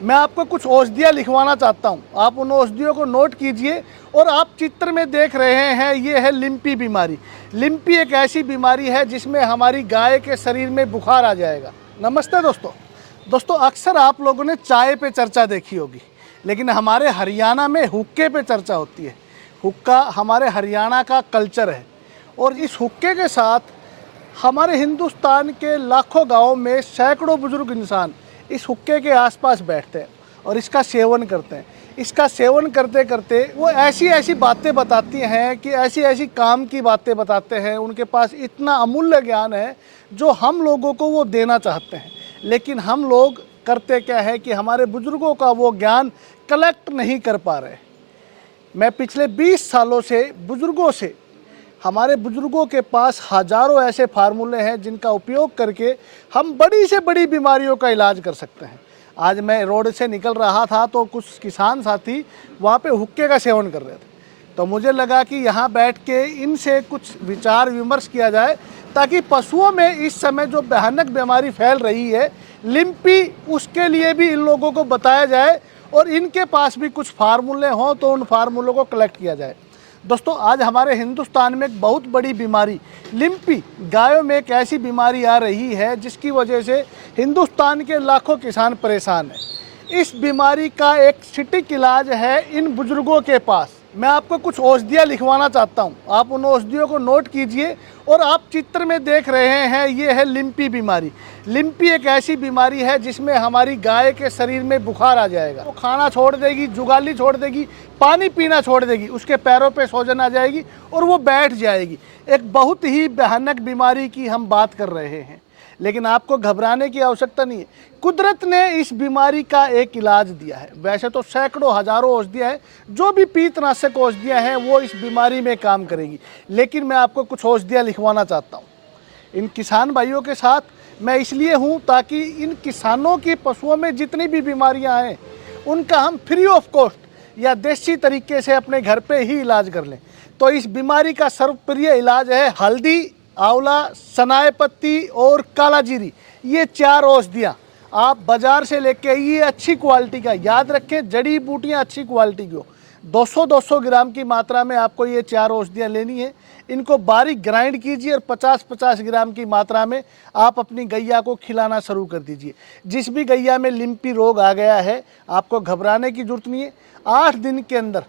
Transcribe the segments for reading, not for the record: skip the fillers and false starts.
मैं आपको कुछ औषधियाँ लिखवाना चाहता हूँ, आप उन औषधियों को नोट कीजिए। और आप चित्र में देख रहे हैं, ये है लिम्पी बीमारी। लिम्पी एक ऐसी बीमारी है जिसमें हमारी गाय के शरीर में बुखार आ जाएगा। नमस्ते दोस्तों, अक्सर आप लोगों ने चाय पे चर्चा देखी होगी, लेकिन हमारे हरियाणा में हुक्के पे चर्चा होती है। हुक्का हमारे हरियाणा का कल्चर है और इस हुक्के के साथ हमारे हिंदुस्तान के लाखों गाँवों में सैकड़ों बुजुर्ग इंसान इस हुक्के के आसपास बैठते हैं और इसका सेवन करते हैं। इसका सेवन करते करते वो ऐसी ऐसी बातें बताती हैं कि ऐसी ऐसी काम की बातें बताते हैं। उनके पास इतना अमूल्य ज्ञान है जो हम लोगों को वो देना चाहते हैं, लेकिन हम लोग करते क्या है कि हमारे बुजुर्गों का वो ज्ञान कलेक्ट नहीं कर पा रहे। मैं पिछले 20 सालों से हमारे बुजुर्गों के पास हजारों ऐसे फार्मूले हैं जिनका उपयोग करके हम बड़ी से बड़ी बीमारियों का इलाज कर सकते हैं। आज मैं रोड से निकल रहा था तो कुछ किसान साथी वहाँ पे हुक्के का सेवन कर रहे थे, तो मुझे लगा कि यहाँ बैठ के इनसे कुछ विचार विमर्श किया जाए ताकि पशुओं में इस समय जो भयानक बीमारी फैल रही है लिम्पी, उसके लिए भी इन लोगों को बताया जाए और इनके पास भी कुछ फार्मूले हों तो उन फार्मूलों को कलेक्ट किया जाए। दोस्तों, आज हमारे हिंदुस्तान में एक बहुत बड़ी बीमारी लिम्पी, गायों में एक ऐसी बीमारी आ रही है जिसकी वजह से हिंदुस्तान के लाखों किसान परेशान हैं। इस बीमारी का एक सटीक इलाज है इन बुजुर्गों के पास। मैं आपको कुछ औषधियाँ लिखवाना चाहता हूँ, आप उन औषधियों को नोट कीजिए। और आप चित्र में देख रहे हैं, ये है लिम्पी बीमारी। लिम्पी एक ऐसी बीमारी है जिसमें हमारी गाय के शरीर में बुखार आ जाएगा। वो खाना छोड़ देगी, जुगाली छोड़ देगी, पानी पीना छोड़ देगी, उसके पैरों पे सूजन आ जाएगी और वो बैठ जाएगी। एक बहुत ही भयानक बीमारी की हम बात कर रहे हैं, लेकिन आपको घबराने की आवश्यकता नहीं है। कुदरत ने इस बीमारी का एक इलाज दिया है। वैसे तो सैकड़ों हजारों औषधियाँ हैं, जो भी कीटनाशक औषधियाँ हैं वो इस बीमारी में काम करेगी, लेकिन मैं आपको कुछ औषधियाँ लिखवाना चाहता हूँ इन किसान भाइयों के साथ। मैं इसलिए हूँ ताकि इन किसानों की पशुओं में जितनी भी बीमारियाँ हैं उनका हम फ्री ऑफ कॉस्ट या देसी तरीके से अपने घर पे ही इलाज कर लें। तो इस बीमारी का सर्वप्रिय इलाज है हल्दी, आंवला, सनाए पत्ती और काला जीरी। ये 4 औषधियाँ आप बाजार से लेके आइए, अच्छी क्वालिटी का। याद रखें, जड़ी बूटियाँ अच्छी क्वालिटी की हो। 200-200 ग्राम की मात्रा में आपको ये 4 औषधियाँ लेनी है। इनको बारीक ग्राइंड कीजिए और 50-50 ग्राम की मात्रा में आप अपनी गैया को खिलाना शुरू कर दीजिए। जिस भी गैया में लिम्पी रोग आ गया है, आपको घबराने की जरूरत नहीं है। 8 दिन के अंदर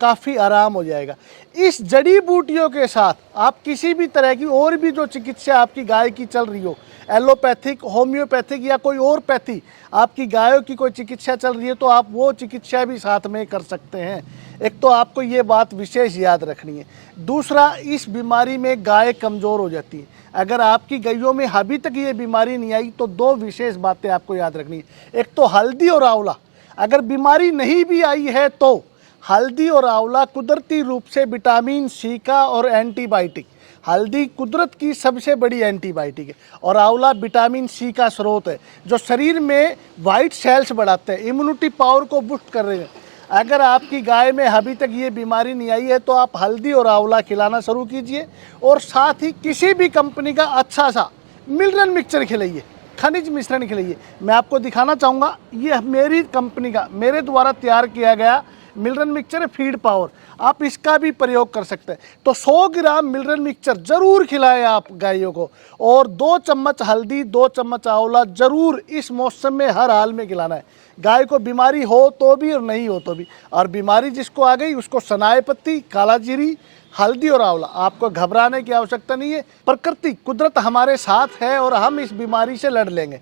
काफ़ी आराम हो जाएगा। इस जड़ी बूटियों के साथ आप किसी भी तरह की और भी जो चिकित्सा आपकी गाय की चल रही हो, एलोपैथिक, होम्योपैथिक या कोई और पैथी आपकी गायों की कोई चिकित्सा चल रही है, तो आप वो चिकित्सा भी साथ में कर सकते हैं। एक तो आपको ये बात विशेष याद रखनी है। दूसरा, इस बीमारी में गाय कमज़ोर हो जाती है। अगर आपकी गायों में अभी तक ये बीमारी नहीं आई तो 2 विशेष बातें आपको याद रखनी है। एक तो हल्दी और आंवला। अगर बीमारी नहीं भी आई है तो हल्दी और आंवला कुदरती रूप से विटामिन सी का और एंटीबायोटिक। हल्दी कुदरत की सबसे बड़ी एंटीबायोटिक है और आंवला विटामिन सी का स्रोत है जो शरीर में वाइट सेल्स बढ़ाते हैं, इम्यूनिटी पावर को बूस्ट कर रहे हैं। अगर आपकी गाय में अभी तक ये बीमारी नहीं आई है तो आप हल्दी और आंवला खिलाना शुरू कीजिए और साथ ही किसी भी कंपनी का अच्छा सा मिनरल मिक्सचर खिलाइए, खनिज मिश्रण खिलाइए। मैं आपको दिखाना चाहूँगा, ये मेरी कंपनी का, मेरे द्वारा तैयार किया गया मिनरल मिक्सचर है फीड पावर। आप इसका भी प्रयोग कर सकते हैं। तो 100 ग्राम मिनरल मिक्सचर जरूर खिलाएं आप गायों को, और 2 चम्मच हल्दी, 2 चम्मच आंवला जरूर इस मौसम में हर हाल में खिलाना है। गाय को बीमारी हो तो भी और नहीं हो तो भी। और बीमारी जिसको आ गई उसको सनाए पत्ती, काला जीरी, हल्दी और आंवला। आपको घबराने की आवश्यकता नहीं है। प्रकृति, कुदरत हमारे साथ है और हम इस बीमारी से लड़ लेंगे।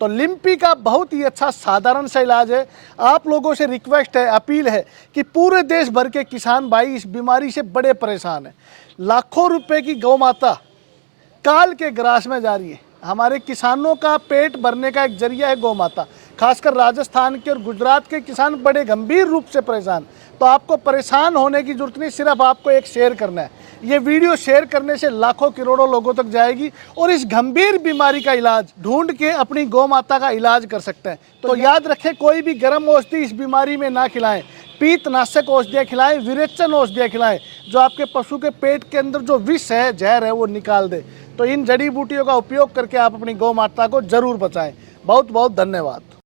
तो लिम्पी का बहुत ही अच्छा साधारण सा इलाज है। आप लोगों से रिक्वेस्ट है, अपील है कि पूरे देश भर के किसान भाई इस बीमारी से बड़े परेशान हैं। लाखों रुपए की गौ माता काल के ग्रास में जा रही है। हमारे किसानों का पेट भरने का एक जरिया है गौ माता। खासकर राजस्थान के और गुजरात के किसान बड़े गंभीर रूप से परेशान। तो आपको परेशान होने की जरूरत नहीं, सिर्फ आपको एक शेयर करना है। ये वीडियो शेयर करने से लाखों करोड़ों लोगों तक जाएगी और इस गंभीर बीमारी का इलाज ढूंढ के अपनी गौ माता का इलाज कर सकते हैं। तो याद रखें, कोई भी गर्म औषधि इस बीमारी में ना खिलाएं। पीतनाशक औषधियाँ खिलाएं, विरेचन औषधियाँ खिलाएं जो आपके पशु के पेट के अंदर जो विष है, जहर है, वो निकाल दे। तो इन जड़ी बूटियों का उपयोग करके आप अपनी गौ माता को जरूर बचाएं। बहुत बहुत धन्यवाद।